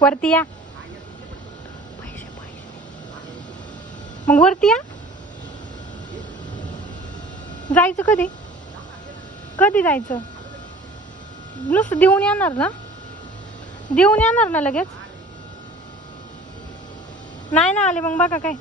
वरती या. मग वरती या. जायचं कधी? कधी जायचं? नुसतं देऊन येणार ना? देऊन येणार ना लगेच? नाही ना आले मग बघा काय.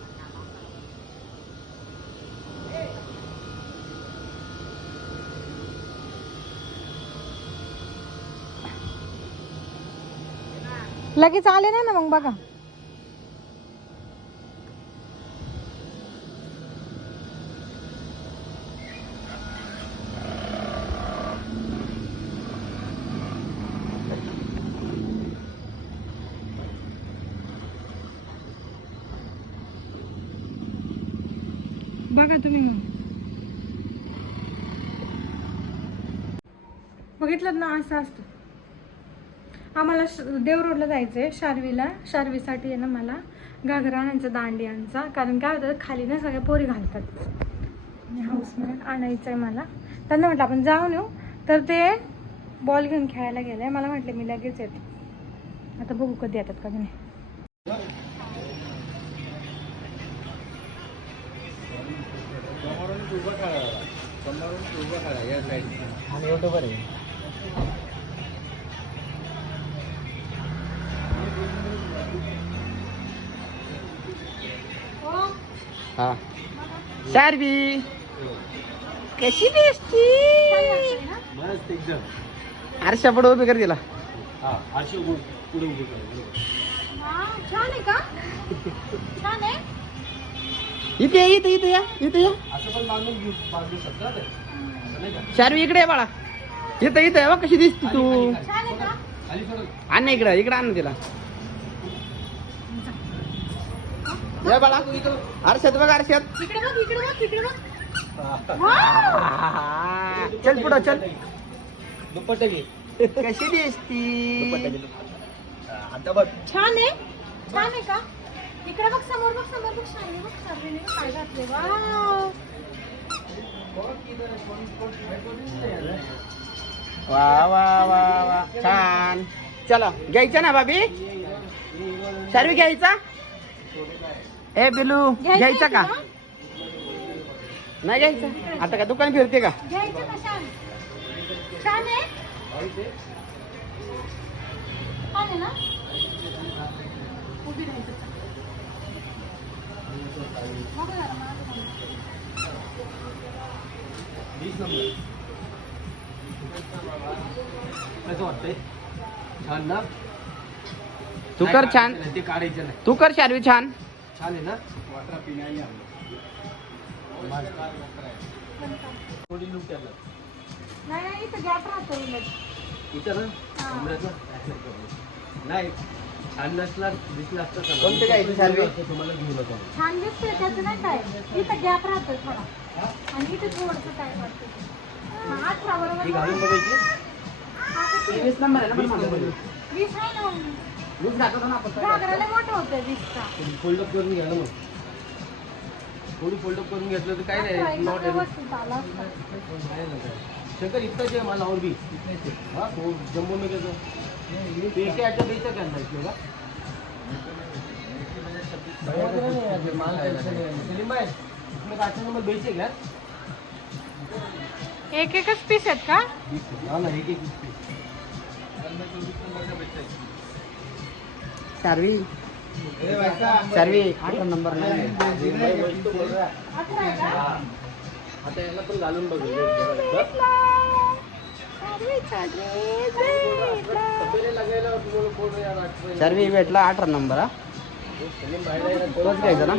लगेच आले नाही ना मग बघा. बघा तुम्ही मग. बघितलं ना असं असतं. आम्हाला श- देव रोडला जायचं आहे शार्वीला. शार्वीसाठी आहे ना मला. घागरा आणायचा दांडियांचा कारण काय होतं खाली ना सगळ्या पोरी घालतात. हाऊसमध्ये आणायचं आहे मला. त्यांना म्हटलं आपण जाऊन येऊ. तर ते बॉल घेऊन खेळायला गेले. मला म्हटले मी लगेच येते. आता बघू कधी येतात कधी नाही. आणि हा. शार्वी कशी दिसती मस्त एकदम. आरशा पुढे उभी कर तिला. हा अशी उभं पुढे उभं कर छान आहे का? छान आहे. इथे ये, इथे इथे या इथे या. असं पण बांधून घेऊ बांधू शकता ते. असं नाही का? शार्वी इकडे ये बाळा. इथं इथं कशी दिसती तू. आण ना इकडं इकडं आण तिला. या बाळा आरशात बघ आरशात. इकडे बघ इकडे बघ इकडे बघ. चल पुढं चल. दुपट्टा घे. कशी दिसती? हा, आता बघ. छान आहे. छान आहे का? इकडे बघ समोर बघ समोर बघ बघ काय घातले वाव. वा वा वा वा. छान. चला घ्यायचं ना भाभी? सर्व घ्यायचा? ए बिलू घ्यायचा का? नाही घ्यायचा. आता का दुकान फिरते का? ते कर छान. तू कर शार्वी छान. छान आहे ना? वाटरा पिण्याही थोडी लूक त्याला नाही नाही इथं गॅप राहतो उलट. इथं ना? हा. कमरेत ना नाही छान नसला दिसला असता तर कोणते काय इथे शालू? तुम्हाला घेऊ नका छान दिसतंय त्याचं नाही काय. इथं गॅप राहतो थोडा. आणि इथे थोडंसं काय वाटतं अठरा बरोबर घालून बघायची? वीस नंबर आहे ना. वीस आहे. ना मग. वीस घातला ना आपण घागराला मोठं होतं वीसचा थोडी फोल्डअप करून घ्या ना मग. थोडी फोल्डअप करून घेतलं तर काय नाही एकदम नॉट व्यवस्थित आला असता. शंकर इतना जो है माला और भी हाँ तो जम्मू में कैसे ही क्या अंदर इसमें का सलीम भाई इसमें का आइटम नंबर बेचे क्या एक एकच पीस आहेत का? हाँ ना एक एक शार्वी शार्वी आठ नंबर नाही? आता याला पण घालून बघू सपेरे भेटला अठरा नंबर हा? तोच घ्यायचा ना?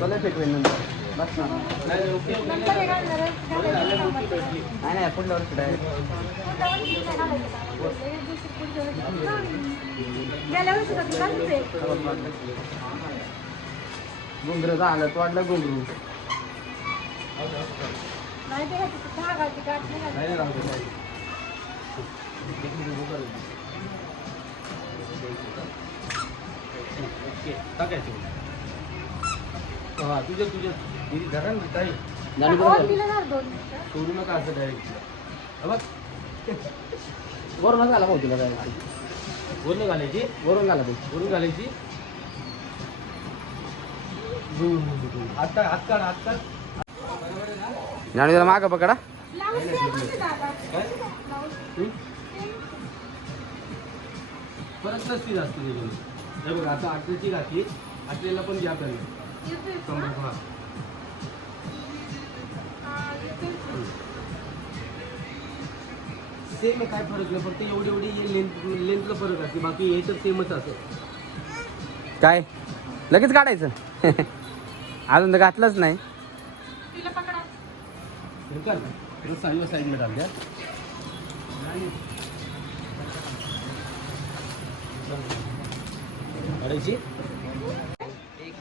चला फेकवे नंतर. बस ना. नाही आहे. नाही पुढल्या वर्षी डायरेक्ट झालं तो वाटलं घुंगरू नाही नाही राहू दे ओके टाकायचं. हा तुझ्या तुझ्या दिदी धरा ना ताई. दिलं. सोडू नका असं डायरेक्ट हा बघ. वरूनच घाला भाऊ तुला जायला. वरून घालायची? वरून घाला तू वरून घालायची? हात काढ हात काढ. हात काढ आणि त्याला मागं पकडा? परत नसती जास्त हे बघ आता आटल्याची घातली आटलेला पण गॅप आहे येतोय का? कमरेत हा? सेम काय फरक नाही फक्त एवढी एवढी लेंथ लेंथला फरक असते बाकी हे तर सेमच असं. काय? लगेच काढायचं? अजून तर घातलंच नाही. तिला पकडा. हे कर ना. साईड साईडला डाल द्या. काढायची एक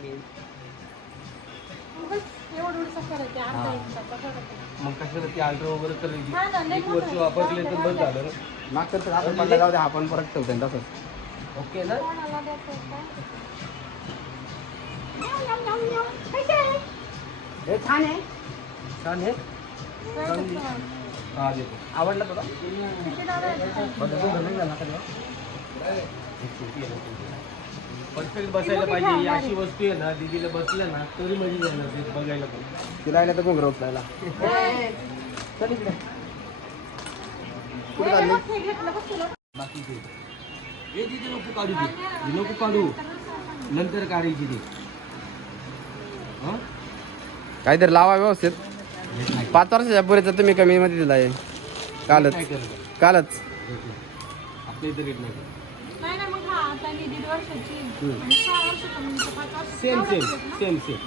बघा. मग कशाला ती अल्ट्रा वगैरे करायची हा ना, नाही एक वर्ष. वापरले तर बंद झालं ना मागचं तर आपण पडला जाऊ दे आपण परत ठेवतो तसंच ओके ना? हे छान आहे छान आहे. हा देतो आवडला तुला आहेत? परफेक्ट बसायला पाहिजे. ही अशी वस्तू आहे ना दीदीला बसलं ना तरी मजा जाणार ते बघायला पण. तिला आलं तर घुंगर उचलायला. चल इकडे. कुठे चालली बघ, घेतलं बघ तुला. बाकी ते. हे दीदी नको काढू दे हे नको काढू. नंतर काढायची ते हं? काहीतरी लावा व्यवस्थित. हे? पाच वर्षाच्या पुरेचा तुम्ही कमी मध्ये दिला आहे कालच. काय? कालच. आपल्या इथे रेट नाही. आता मी दीड वर्षाची हम्म. आणि सहा वर्षाचा म्हणजे तो पाच वर्ष सेम सेम तेवढंच आहेत ना? Same same.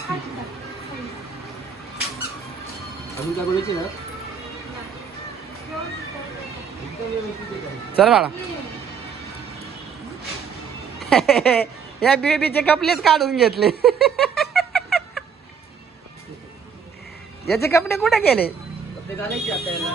हा. अजून काय बोलायचे ना व्यवस्थित. चल बाळा या बेबीचे कपडेच काढून घेतले याचे कपडे कुठे गेले ते घालायचे आता याला